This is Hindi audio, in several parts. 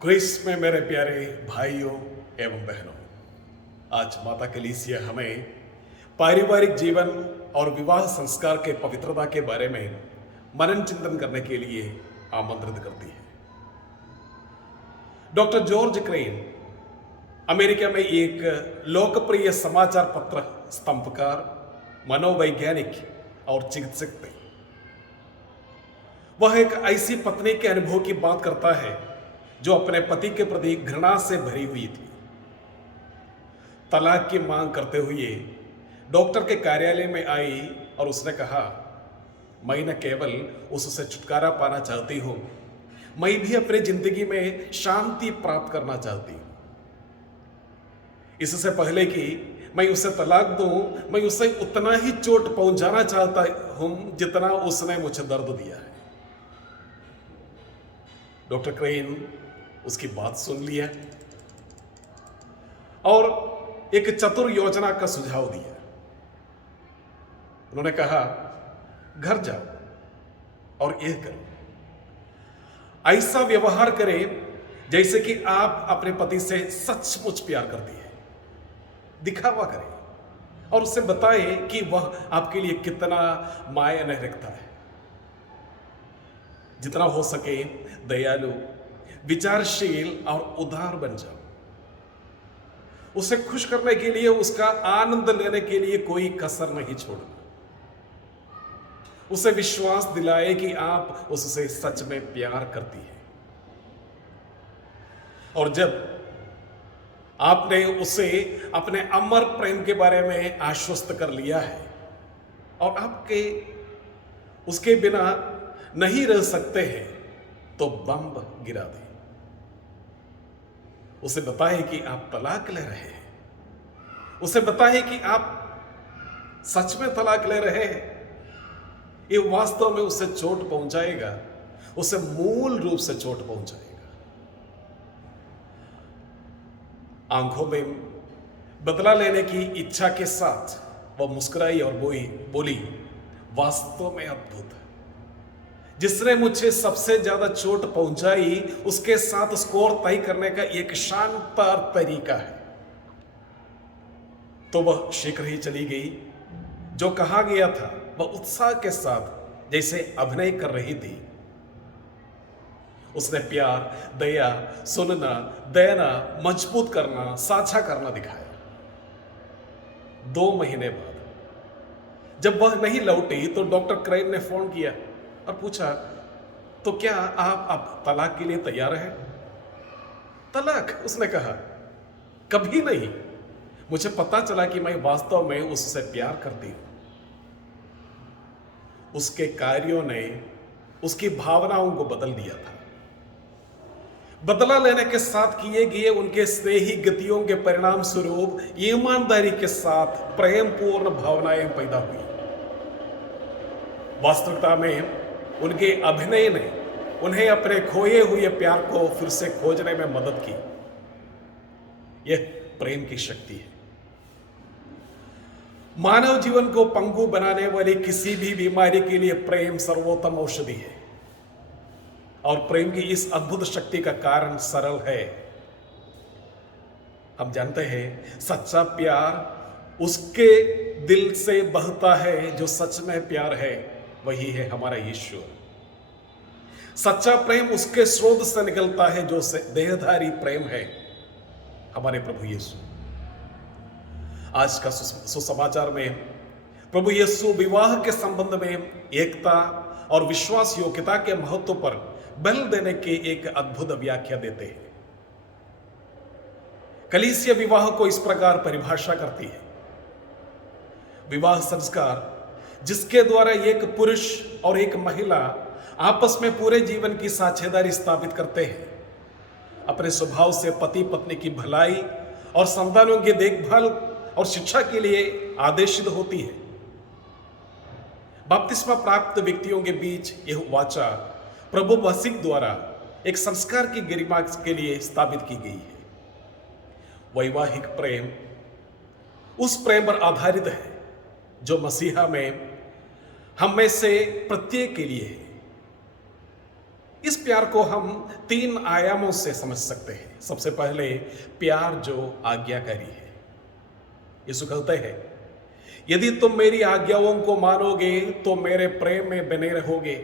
क्रिस्त में मेरे प्यारे भाइयों एवं बहनों, आज माता कलीसिया हमें पारिवारिक जीवन और विवाह संस्कार के पवित्रता के बारे में मनन चिंतन करने के लिए आमंत्रित करती है। डॉक्टर जॉर्ज क्रेन अमेरिका में एक लोकप्रिय समाचार पत्र स्तंभकार, मनोवैज्ञानिक और चिकित्सक थे। वह एक ऐसी पत्नी के अनुभव की बात करता है जो अपने पति के प्रति घृणा से भरी हुई थी। तलाक की मांग करते हुए डॉक्टर के कार्यालय में आई और उसने कहा, मैं न केवल उससे छुटकारा पाना चाहती हूं, मैं भी अपनी जिंदगी में शांति प्राप्त करना चाहती हूं। इससे पहले कि मैं उसे तलाक दूं, मैं उसे उतना ही चोट पहुंचाना चाहता हूं जितना उसने मुझे दर्द दिया है। डॉक्टर क्रेन उसकी बात सुन लिया और एक चतुर योजना का सुझाव दिया। उन्होंने कहा, घर जाओ और यह करो, ऐसा व्यवहार करें जैसे कि आप अपने पति से सचमुच प्यार करती है। दिखावा करें और उसे बताएं कि वह आपके लिए कितना मायने रखता है। जितना हो सके दयालु, विचारशील और उदार बन जाओ। उसे खुश करने के लिए, उसका आनंद लेने के लिए कोई कसर नहीं छोड़ना। उसे विश्वास दिलाए कि आप उससे सच में प्यार करती है। और जब आपने उसे अपने अमर प्रेम के बारे में आश्वस्त कर लिया है और आपके उसके बिना नहीं रह सकते हैं, तो बम गिरा दें। उसे बताएं कि आप तलाक ले रहे हैं। उसे बताएं कि आप सच में तलाक ले रहे हैं। ये वास्तव में उसे चोट पहुंचाएगा, उसे मूल रूप से चोट पहुंचाएगा। आंखों में बदला लेने की इच्छा के साथ वह मुस्कुराई और बोली, वास्तव में अद्भुत है। जिसने मुझे सबसे ज्यादा चोट पहुंचाई, उसके साथ स्कोर तय करने का एक शानदार तरीका है। तो वह शीघ्र ही चली गई। जो कहा गया था वह उत्साह के साथ जैसे अभिनय कर रही थी। उसने प्यार, दया, सुनना, देना, मजबूत करना, साझा करना दिखाया। 2 महीने बाद जब वह नहीं लौटी तो डॉक्टर क्रेन ने फोन किया और पूछा, तो क्या आप अब तलाक के लिए तैयार हैं? तलाक? उसने कहा, कभी नहीं। मुझे पता चला कि मैं वास्तव में उससे प्यार करती हूं। उसके कार्यों ने उसकी भावनाओं को बदल दिया था। बदला लेने के साथ किए गए उनके स्नेही गतियों के परिणाम स्वरूप ईमानदारी के साथ प्रेम पूर्ण भावनाएं पैदा हुई। वास्तविकता में उनके अभिनय ने उन्हें अपने खोए हुए प्यार को फिर से खोजने में मदद की। यह प्रेम की शक्ति है। मानव जीवन को पंगु बनाने वाली किसी भी बीमारी के लिए प्रेम सर्वोत्तम औषधि है। और प्रेम की इस अद्भुत शक्ति का कारण सरल है। हम जानते हैं, सच्चा प्यार उसके दिल से बहता है जो सच में प्यार है, वही है हमारा ईश्वर। सच्चा प्रेम उसके स्रोत से निकलता है जो देहधारी प्रेम है, हमारे प्रभु यीशु। आज का सुसमाचार में प्रभु यीशु विवाह के संबंध में एकता और विश्वास योग्यता के महत्व पर बल देने की एक अद्भुत व्याख्या देते हैं। कलीसिया विवाह को इस प्रकार परिभाषा करती है, विवाह संस्कार जिसके द्वारा एक पुरुष और एक महिला आपस में पूरे जीवन की साझेदारी स्थापित करते हैं, अपने स्वभाव से पति पत्नी की भलाई और संतानों की देखभाल और शिक्षा के लिए आदेशित होती है। बपतिस्मा प्राप्त व्यक्तियों के बीच यह वाचा प्रभु मसीह द्वारा एक संस्कार की गरिमा के लिए स्थापित की गई है। वैवाहिक प्रेम उस प्रेम पर आधारित है जो मसीहा में हम में से प्रत्येक के लिए है। इस प्यार को हम 3 आयामों से समझ सकते हैं। सबसे पहले प्यार जो आज्ञाकारी है। यीशु कहते हैं, यदि तुम मेरी आज्ञाओं को मानोगे तो मेरे प्रेम में बने रहोगे।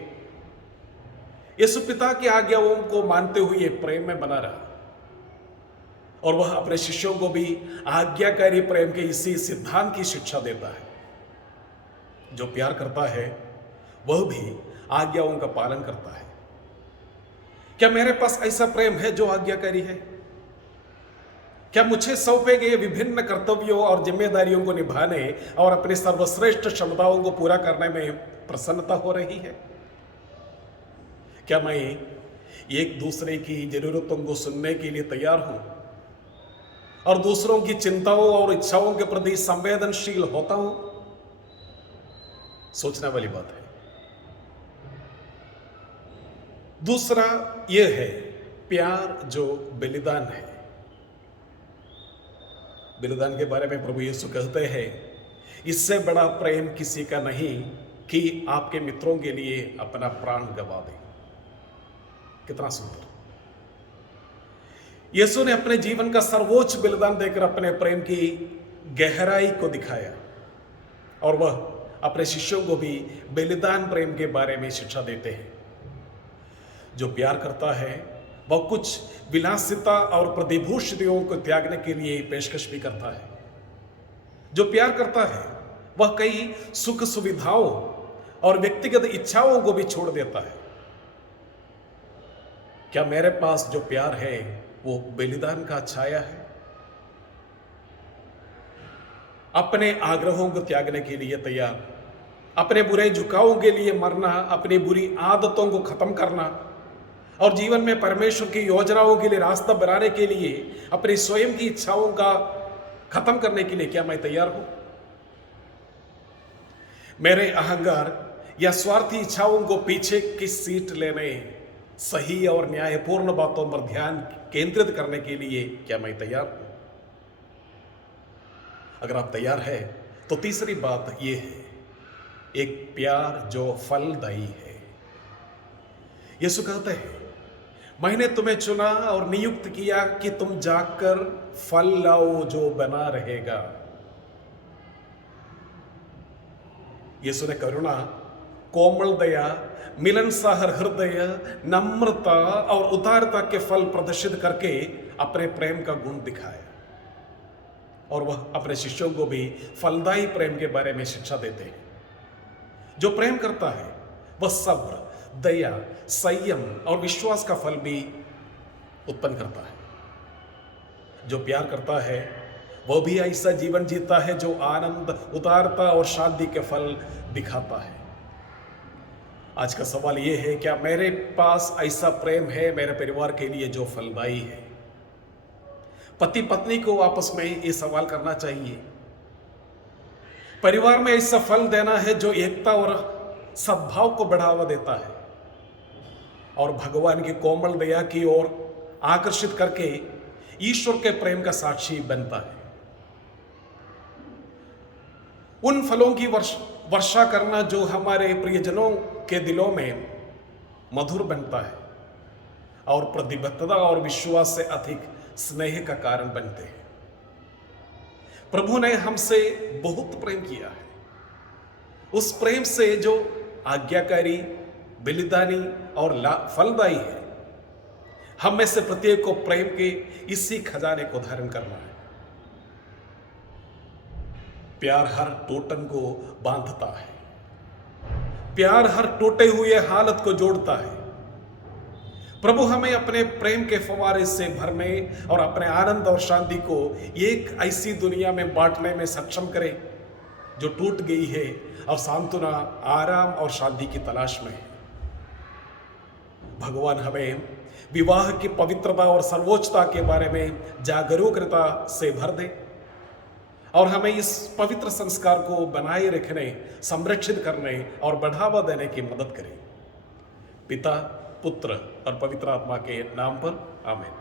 यीशु पिता की आज्ञाओं को मानते हुए प्रेम में बना रहा और वह अपने शिष्यों को भी आज्ञाकारी प्रेम के इसी सिद्धांत की शिक्षा देता है। जो प्यार करता है वह भी आज्ञाओं का पालन करता है। क्या मेरे पास ऐसा प्रेम है जो आज्ञाकारी है? क्या मुझे सौंपे गए विभिन्न कर्तव्यों और जिम्मेदारियों को निभाने और अपनी सर्वश्रेष्ठ क्षमताओं को पूरा करने में प्रसन्नता हो रही है? क्या मैं एक दूसरे की जरूरतों को सुनने के लिए तैयार हूं और दूसरों की चिंताओं और इच्छाओं के प्रति संवेदनशील होता हूं? सोचने वाली बात है। दूसरा यह है प्यार जो बलिदान है। बलिदान के बारे में प्रभु यीशु कहते हैं, इससे बड़ा प्रेम किसी का नहीं कि आपके मित्रों के लिए अपना प्राण गंवा दे। कितना सुंदर! यीशु ने अपने जीवन का सर्वोच्च बलिदान देकर अपने प्रेम की गहराई को दिखाया और वह अपने शिष्यों को भी बलिदान प्रेम के बारे में शिक्षा देते हैं। जो प्यार करता है वह कुछ विलासिता और प्रतिभूषणों को त्यागने के लिए पेशकश भी करता है। जो प्यार करता है वह कई सुख सुविधाओं और व्यक्तिगत इच्छाओं को भी छोड़ देता है। क्या मेरे पास जो प्यार है वो बलिदान का छाया है? अपने आग्रहों को त्यागने के लिए तैयार, अपने बुरे झुकावों के लिए मरना, अपनी बुरी आदतों को खत्म करना और जीवन में परमेश्वर की योजनाओं के लिए रास्ता बनाने के लिए अपनी स्वयं की इच्छाओं का खत्म करने के लिए क्या मैं तैयार हूं? मेरे अहंकार या स्वार्थी इच्छाओं को पीछे की सीट लेने, सही और न्यायपूर्ण बातों पर ध्यान केंद्रित करने के लिए क्या मैं तैयार हूं? अगर आप तैयार है तो तीसरी बात यह है, एक प्यार जो फलदायी है। यीशु कहते हैं, मैंने तुम्हें चुना और नियुक्त किया कि तुम जाकर फल लाओ जो बना रहेगा। यीशु ने करुणा, कोमल दया, मिलनसार हृदय, नम्रता और उदारता के फल प्रदर्शित करके अपने प्रेम का गुण दिखाया और वह अपने शिष्यों को भी फलदायी प्रेम के बारे में शिक्षा देते हैं। जो प्रेम करता है वह सब्र, दया, संयम और विश्वास का फल भी उत्पन्न करता है। जो प्यार करता है वह भी ऐसा जीवन जीता है जो आनंद, उदारता और शांति के फल दिखाता है। आज का सवाल यह है, क्या मेरे पास ऐसा प्रेम है मेरे परिवार के लिए जो फलदायी है? पति पत्नी को आपस में ये सवाल करना चाहिए। परिवार में ऐसा फल देना है जो एकता और सद्भाव को बढ़ावा देता है और भगवान की कोमल दया की ओर आकर्षित करके ईश्वर के प्रेम का साक्षी बनता है। उन फलों की वर्षा करना जो हमारे प्रियजनों के दिलों में मधुर बनता है और प्रतिबद्धता और विश्वास से अधिक स्नेह का कारण बनते हैं। प्रभु ने हमसे बहुत प्रेम किया है। उस प्रेम से जो आज्ञाकारी, बलिदानी और फलदायी है, हम में से प्रत्येक को प्रेम के इसी खजाने को धारण करना है। प्यार हर टूटन को बांधता है। प्यार हर टूटे हुए हालत को जोड़ता है। प्रभु हमें अपने प्रेम के फव्वारे से भरने और अपने आनंद और शांति को एक ऐसी दुनिया में बांटने में सक्षम करे जो टूट गई है और सांत्वना, आराम और शांति की तलाश में है। भगवान हमें विवाह की पवित्रता और सर्वोच्चता के बारे में जागरूकता से भर दे और हमें इस पवित्र संस्कार को बनाए रखने, संरक्षित करने और बढ़ावा देने की मदद करे। पिता, पुत्र और पवित्र आत्मा के नाम पर आमीन।